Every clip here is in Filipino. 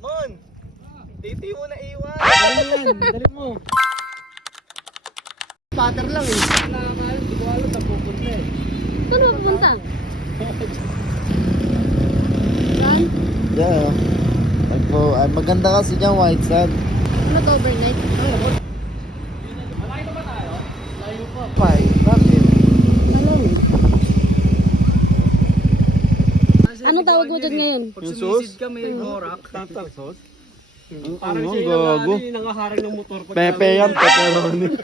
Mon! Titi mo na iwan! Dali mo yan, dali mo. Patter lang eh. Hindi ko alam na pupunta eh. Saan ba pupunta? Saan? Yeah. Maganda kasi dyan, white sand. Mag-overnight? Malayo ba tayo? Layo pa. Why? Bakit? Alam. Anong tawag mo dyan ngayon? Pag Yung sumisid sauce? ka may gorak. Tartar sauce? Ang Parang ano, siya gago. yung nangaharang ng motor. Pag Pepe yan, pepperoni.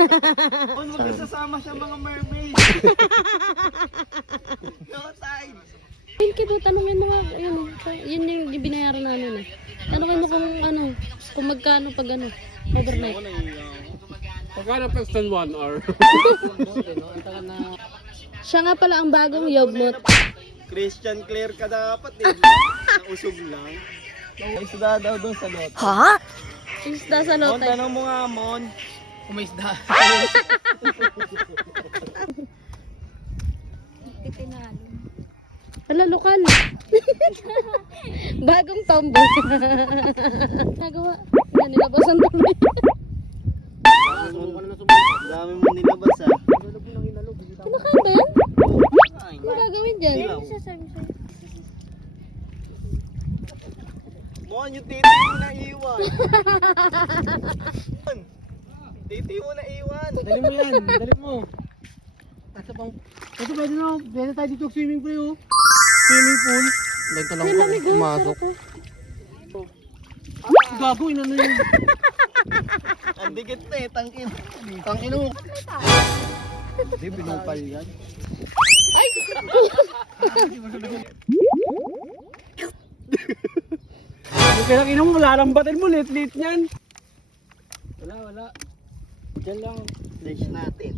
Huwag kasama siya mga mermaid. No time. Pinky po, tanongin mo nga, yun yung binayaran namin eh. Tanongin mo kung magkano pag overnight. Pagkano plus than 1 hour? Siya nga pala ang bagong yogmot. Christian Claire ka dapat eh. Nausog lang. May isda daw doon sa lot. Ha? Isda sa Mon, lote. tanong mo nga, Mon. Umaisda. Wala, lokal. Bagong tomboy. Nagawa. Yan, nilabasan tuloy. Dami mo nilabas ah. Kinakain ba yan? Ano gagawin dyan? Ilaw. Mon, yung titi mo na iwan. Mon, titi mo na iwan. Dali mo yan, dali mo. Asa pang... Ito pwede tayo dito swimming pool oh. Swimming pool. Dito lang Yan, lamig oh. pumasok. Sarap, Gago, inano yun. Ang dikit na eh, tangkin. Tangin mo. Hindi, binupal yan. Kaya lang inang lalambatin mo, lit-lit niyan. Wala. Diyan lang. Flash natin.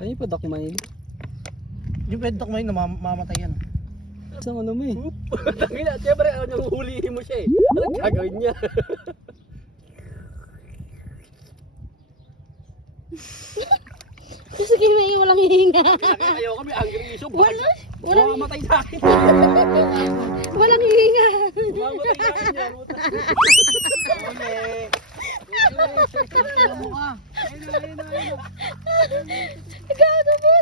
Ano yung padakmain? Yung padakmain na mamatay yan. Isang ano mo eh. Tangina, siyempre hulihin mo siya eh. Anong gagawin niya? Sige, may walang hihinga. Ayaw kami, angry issue. Walang Mamatay sa akin. Walang hihinga. Mamatay sa akin yan. Okay. Ano mo ka? Gago mo.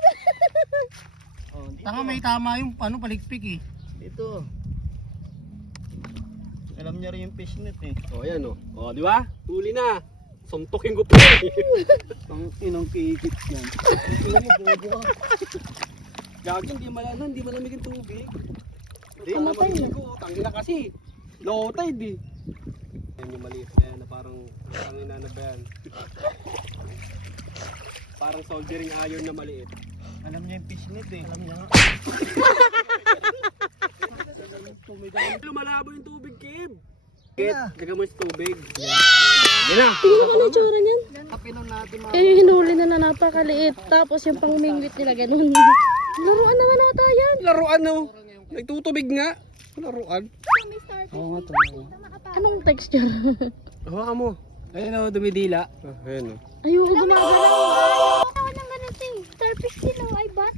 Tanga, may tama yung palikpik eh. Dito. Alam niya rin yung fishnet eh. Oh, ayan oh. Oh, di ba? Huli na. Suntukin ko pa eh. Ang inong kikit yan. Gagi, hindi malamig ang tubig. Kamatay na. Tangin na kasi. Low tide eh. Yan yung maliit na yan na parang tangin na ba yan. Parang soldering iron na maliit. Alam niya yung fishnet eh. Alam niya nga. Lumalabo yung tubig, Kib. Daga mo sa tubig. Yan na. Tingnan ko na yung tsura niyan. Kapinon natin mga. Kaya yung hinuli na napakaliit. Tapos yung pangmingwit nila ganun. Laruan naman ata yan. Laruan no. Nagtutubig nga. Laruan. Oo nga to. Anong texture? Hawakan mo. Ayun o, dumidila. Ayun o. Ayoko gumagalaw. Ako ng ganito eh. Starfish din oh, ay ba?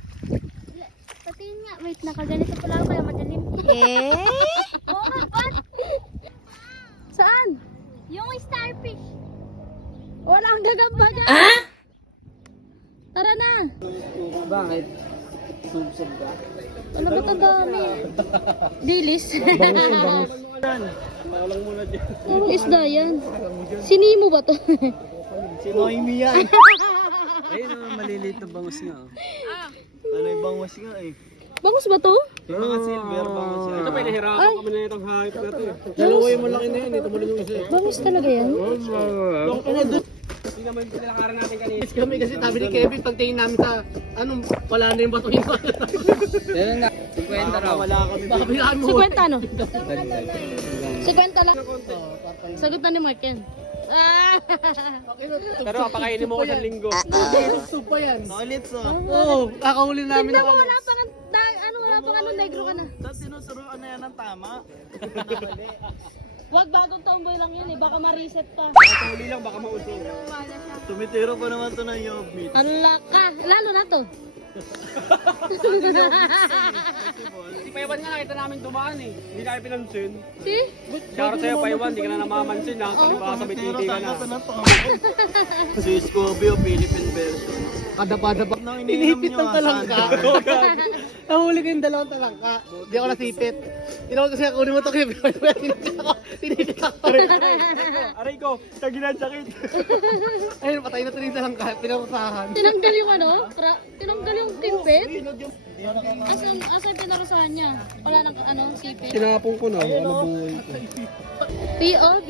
Patingin nga. Wait, nakaganito pala ako kaya madilim. Oo nga, what? Saan? Yung starfish. Wala kang gagambaga. Tara na. Bakit? Subsob ka? Ano ba ito dami? Dilis. Malang muna dyan. Anong isda yan? Sinimo ba to? Si Noemi yan. Ayun o, maliliit na bangus nga. Ano yung bangus nga eh. Bangus ba to? Yung mga silver bangus yan. Ito pa nahirapan kami na itong hype na ito. Dalawa yung malaki na yan. Ito mo yung isa. Bangus talaga yan? Hindi naman yung pinalakaran natin kanina. Kami kasi sabi ni Kevin, pagtingin namin sa anong wala na yung batuhin ko. Ayun nga, 50 raw. Wala kami. Baka bilaan mo. 50 ano? 50 lang. Sagot na ni Mark yan. Pero papakainin mo ko sa linggo. Sub pa yan. Solid so. Oo, kakahuli namin Tignan ako. mo, wala pang negro ka na. Tapos sinusuruan na yan ng tama. Wag, bagong tomboy lang yan eh. Baka ma-reset pa. Huli lang, baka mausog. Tumitiro pa naman to ng yogurt. Ala ka. Lalo na to. Si Paiwan nga nakita namin dumaan eh. Hindi namin pinansin. See? Shout out sa'yo Paiwan, hindi ka na namamansin ha. Palibasa may titi ka na. Si Scobie o Philippine version. Kadapa-dapa. Nang iniinom Inipit nyo ng talangka. Nahuli ko yung dalawang talangka. Hindi ako nasipit. Tinawag kasi ako, kunin mo ito kayo. Tinipit ako. Aray ko, taginan sakit. Ayun, patay na ito yung talangka. Pinarusahan. Tinanggal yung ano? Tinanggal yung timpit? Asan pinarusahan niya? Wala nang ano, sipit. Sinapong ko na. Ano buhay ko. POV.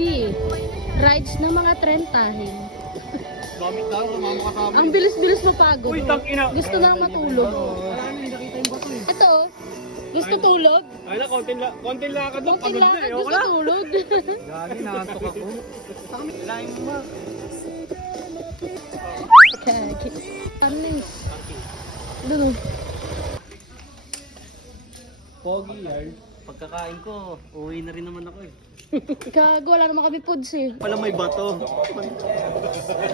Rides ng mga trentahin. Gamit na, mama kasama. Ang bilis-bilis mapagod. Uy, tangina. Gusto na matulog. Wala na, hindi nakita yung bato eh. Ito oh. Gusto tulog? Ay na, konting lakad lang. Pagod na eh. Gusto Wala. tulog. Gagi, nakantok ako. Lain mo ba? Kaki. Panis. Doon oh. Pogi yarn. Pagkakain ko, uwi na rin naman ako eh. Gago, wala naman kami foods eh. Pala may bato.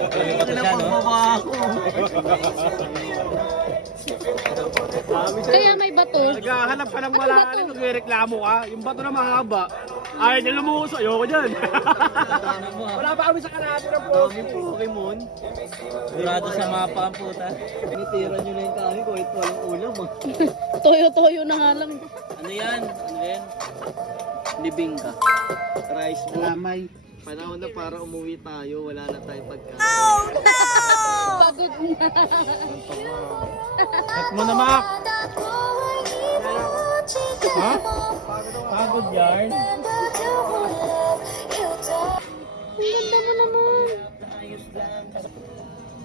Ito siya, no? Kaya may bato. Naghahanap ka ng malalim, nagreklamo ka. Yung bato na mahaba. Ay, dyan lumuso. Ayoko dyan. Wala pa kami sa kanado ng po. Dami Pokemon. Sigurado sa mapa ang puta. Tinitira nyo na yung kanin ko. Ito walang ulam. Toyo-toyo na nga lang. Ano yan? Ano yan? Libingka. Rice bowl. Lamay. Panahon na para umuwi tayo. Wala na tayong pagkain. Pagod na. Cut mo na, Mac. Ha? Pagod yarn. Ang ganda mo naman.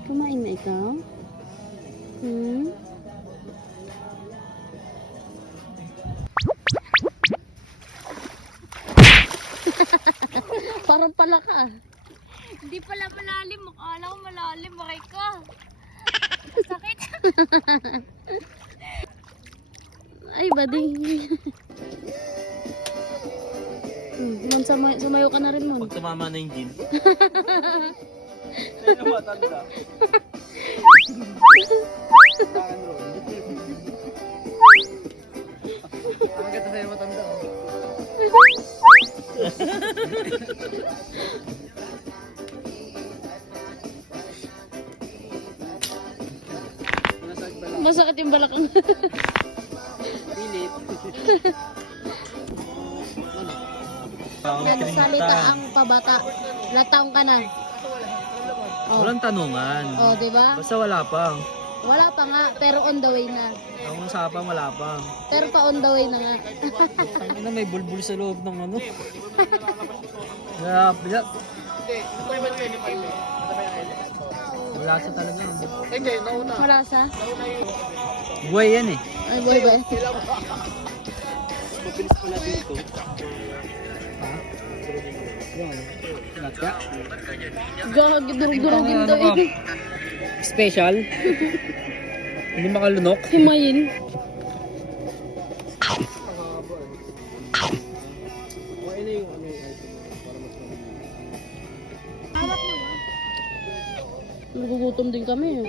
Kumain na ikaw? Hmm? Parang pala ka. Hindi pala malalim. Akala ko malalim. Bakay ka. Sakit. Ay, bading. Man, sumayo ka na rin, man. Pag tumama na yung gin. Sino matanda? Ang ganda sa'yo matanda. Masakit yung balakang. Pilit. Nagsalita ang pabata. Ilang taong ka na? Oh, Walang tanungan. oh, di ba? Basta wala pa. Wala pa nga, pero on the way na. Ang usapang wala pa. Pero pa on the way na nga. Ang ina, may bulbul sa loob ng ano. Wala. Wala sa talaga. Hindi, nauna. Malasa? Buhay yan eh. Ay, boy ba? Mabilis pala dito. Natya. Gagi, durug-durugin daw eh. Special. Hindi makalunok. Himayin. Nagugutom din kami.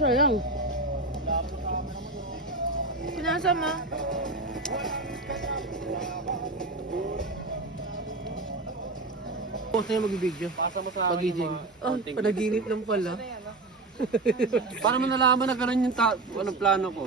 Sayang. Pinasa mo. Huwag tayo mag-video. Pag-ijing. Oh, panaginip lang pala. Para mo nalaman na gano'n yung anong plano ko.